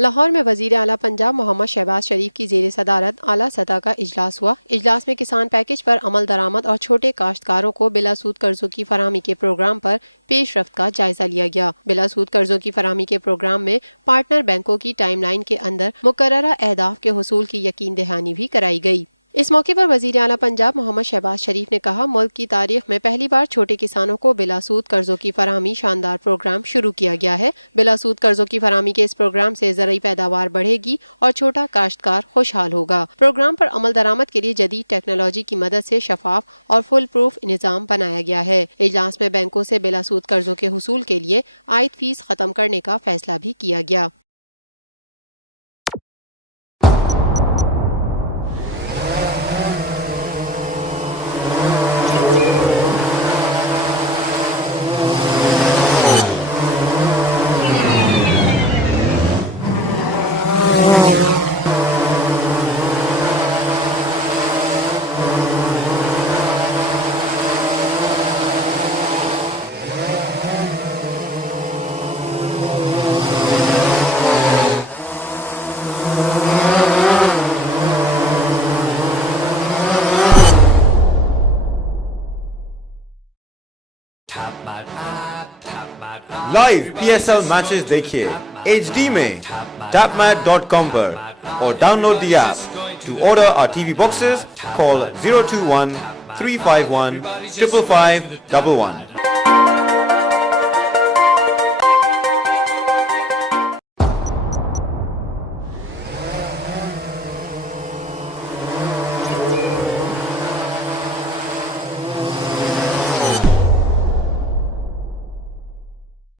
لاہور میں وزیر اعلیٰ پنجاب محمد شہباز شریف کی زیر صدارت اعلیٰ سطح کا اجلاس ہوا۔ اجلاس میں کسان پیکج پر عمل درآمد اور چھوٹے کاشتکاروں کو بلا سود قرضوں کی فراہمی کے پروگرام پر پیش رفت کا جائزہ لیا گیا۔ بلا سود قرضوں کی فراہمی کے پروگرام میں پارٹنر بینکوں کی ٹائم لائن کے اندر مقررہ اہداف کے حصول کی یقین دہانی بھی کرائی گئی۔ اس موقع پر وزیر اعلیٰ پنجاب محمد شہباز شریف نے کہا، ملک کی تاریخ میں پہلی بار چھوٹے کسانوں کو بلا سود قرضوں کی فراہمی شاندار پروگرام شروع کیا گیا ہے۔ بلا سود قرضوں کی فراہمی کے اس پروگرام سے زرعی پیداوار بڑھے گی اور چھوٹا کاشتکار خوشحال ہوگا۔ پروگرام پر عمل درآمد کے لیے جدید ٹیکنالوجی کی مدد سے شفاف اور فل پروف نظام بنایا گیا ہے۔ اجلاس میں بینکوں سے بلا سود قرضوں کے حصول کے لیے عائد فیس ختم کرنے کا فیصلہ بھی کیا گیا۔ لائیو PSL میچز دیکھیے HD میں tapmat.com پر اور ڈاؤن لوڈ دی ایپ۔ ٹو آرڈر our TV boxes call 021 351 555 11